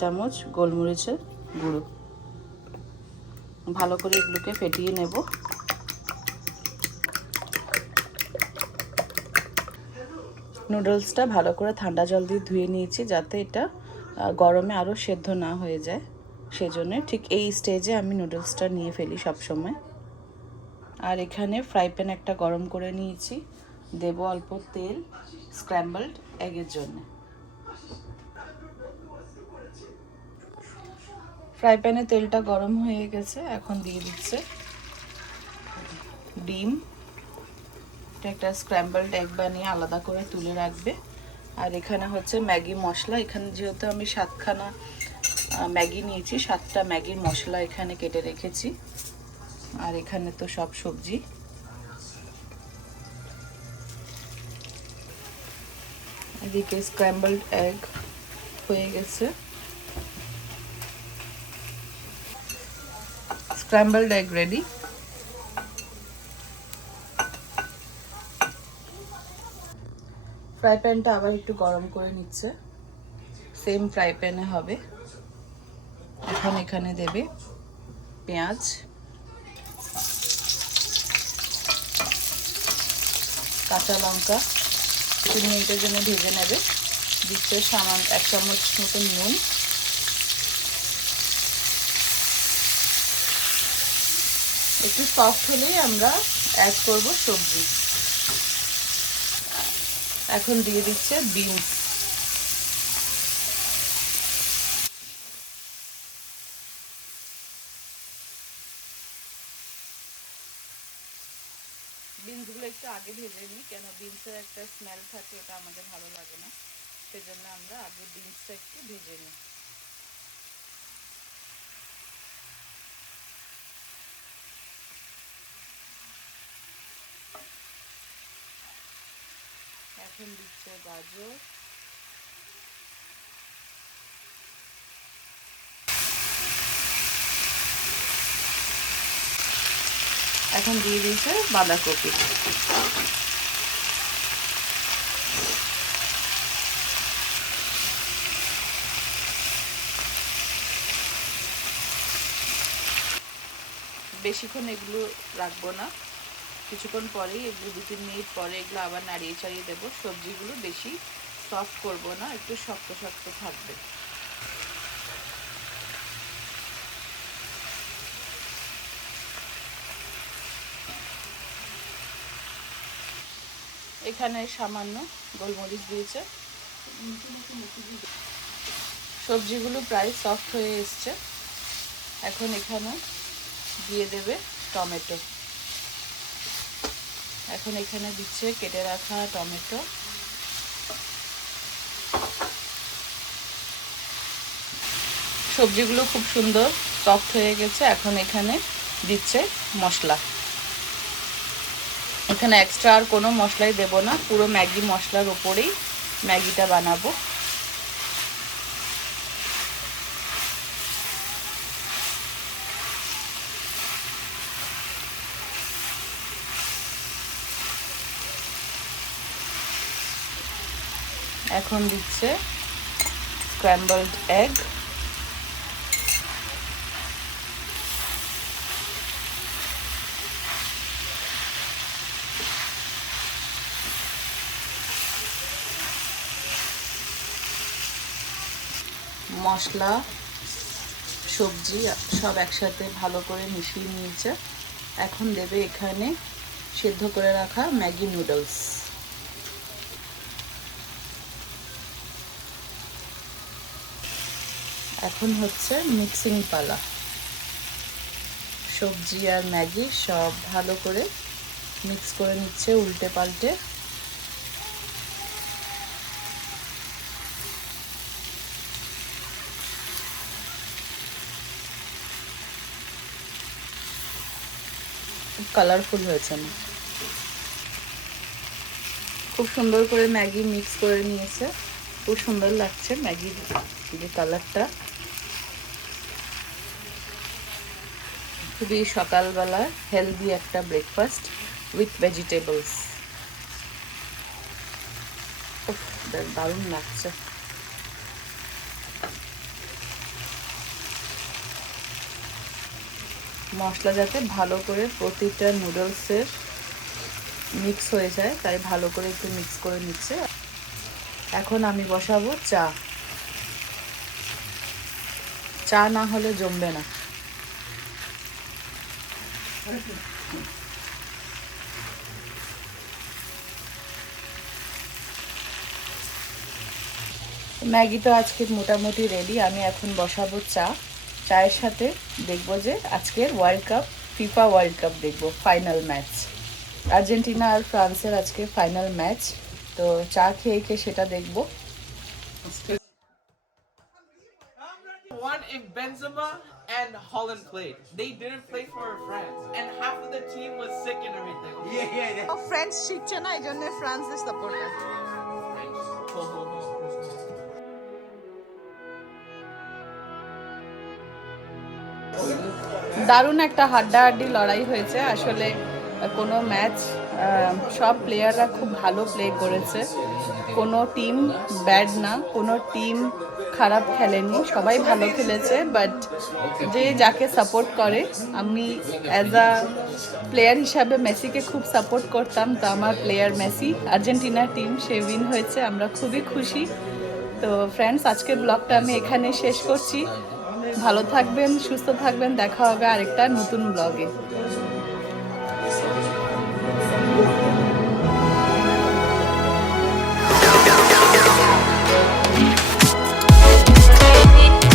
চামচ গোলমরিচের গুঁড়ো। ভালো করে এগুলোকে ফেটিয়ে নেব। নুডলসটা ভালো করে ঠান্ডা জল দিয়ে ধুয়ে নিয়েছি, যাতে এটা গরমে আরও সেদ্ধ না হয়ে যায়। সেজন্য ঠিক এই স্টেজে আমি নুডলসটা নিয়ে ফেলি সব সময়। আর এখানে ফ্রাই প্যান একটা গরম করে নিয়েছি, দেব অল্প তেল স্ক্র্যাম্বলড এগের জন্য। ফ্রাই প্যানে তেলটা গরম হয়ে গেছে, এখন দিয়ে দিচ্ছে ডিম। একটা স্ক্র্যাম্বলড এগ বানিয়ে আলাদা করে তুলে রাখবে। আর এখানে হচ্ছে ম্যাগি মশলা। এখানে যেহেতু আমি 7খানা ম্যাগি নিয়েছি, 7টা ম্যাগির মশলা এখানে কেটে রেখেছি। আর এখানে তো সব সবজি। এদিকে স্ক্র্যাম্বলড এগ হয়ে গেছে। Scrambled egg ready. ফ্রাই প্যানটা আবার একটু গরম করে নিচ্ছে, সেম ফ্রাই প্যানে হবে। এখন এখানে দেবে পেঁয়াজ, কাঁচা লঙ্কা, 2 মিনিটের জন্য ভেজে নেবে। দিচ্ছে সামান্য 1 চামচ মতন নুন, একটু সফট হলেই আমরা অ্যাড করব সবজি। এখন দিয়ে দিচ্ছে বিনস। বিনসগুলো একটু আগে ভেজে নিই, কেন বিনসের একটা স্মেল থাকে, ওটা আমাদের ভালো লাগে না। সেজন্য আমরা আগে বিনসটা একটু ভেজে নিই। এখন দিচ্ছে গাজর, এখন দিয়ে দিয়েছে বাঁধাকপি। বেশিক্ষণ এগুলো রাখবো না, কিছুক্ষণ পরেই এগুলো 2-3 মিনিট পরে এগুলো আবার নাড়িয়ে চাড়িয়ে দেবো। সবজিগুলো বেশি সফট করব না, একটু শক্ত শক্ত থাকবে। এখানে সামান্য গোলমরিচ দিয়েছে। সবজিগুলো প্রায় সফট হয়ে এসছে। এখন এখানে দিয়ে দেবে টমেটো। এখন এখানে দিচ্ছে কেটে রাখা টমেটো। সবজিগুলো খুব সুন্দর সফট হয়ে গেছে। এখন এখানে দিচ্ছে মশলা। এখানে এক্সট্রা আর কোনো মশলাই দেব না, পুরো ম্যাগি মশলার ওপরেই ম্যাগিটা বানাবো। এখন দিচ্ছে স্ক্র্যাম্বলড এগ, মশলা সবজি সব একসাথে ভালো করে মিশিয়ে নিয়েছে। এখন দেবে এখানে সেদ্ধ করে রাখা ম্যাগি নুডলস। এখন হচ্ছে মিক্সিং পালা। সবজি আর ম্যাগি সব ভালো করে মিক্স করে নিচ্ছে উল্টে পাল্টে। কালারফুল হয়েছে না, খুব সুন্দর করে ম্যাগি মিক্স করে নিয়েছে। খুব সুন্দর লাগছে ম্যাগির যে কালারটা। খুবই সকালবেলা হেলদি একটা ব্রেকফাস্ট উইথ ভেজিটেবলস। দারুণ লাগছে। মশলা যাতে ভালো করে প্রতিটা নুডলসের মিক্স হয়ে যায়, তাই ভালো করে একটু মিক্স করে নিচ্ছে। এখন আমি বসাবো চা। চা না হলে জমবে না। ম্যাগি তো আজকে মোটামুটি রেডি। আমি এখন বসাবো চা। চায়ের সাথে দেখবো যে আজকের world cup, FIFA world cup দেখবো, ফাইনাল ম্যাচ। আর্জেন্টিনা আর ফ্রান্সের আজকে ফাইনাল ম্যাচ, তো চা খেয়ে খেয়ে সেটা দেখবো। One in Benzema and Holland played. They didn't play for France, and half of the team was sick and everything. Yeah. French শিখছে না, এই জন্য ফ্রান্সের সাপোর্টার। দারুণ একটা হাড্ডাহাড্ডি লড়াই হয়েছে আসলে। কোনো ম্যাচ সব প্লেয়াররা খুব ভালো প্লে করেছে, কোনো টিম ব্যাড না, কোনো টিম খারাপ খেলেনি, সবাই ভালো খেলেছে। বাট যে যাকে সাপোর্ট করে, আমি অ্যাজ আ প্লেয়ার হিসাবে মেসিকে খুব সাপোর্ট করতাম, তো আমার প্লেয়ার মেসি, আর্জেন্টিনার টিম সে উইন হয়েছে, আমরা খুবই খুশি। তো ফ্রেন্ডস, আজকের ব্লগটা আমি এখানে শেষ করছি। ভালো থাকবেন, সুস্থ থাকবেন, দেখা হবে আরেকটা নতুন ব্লগে।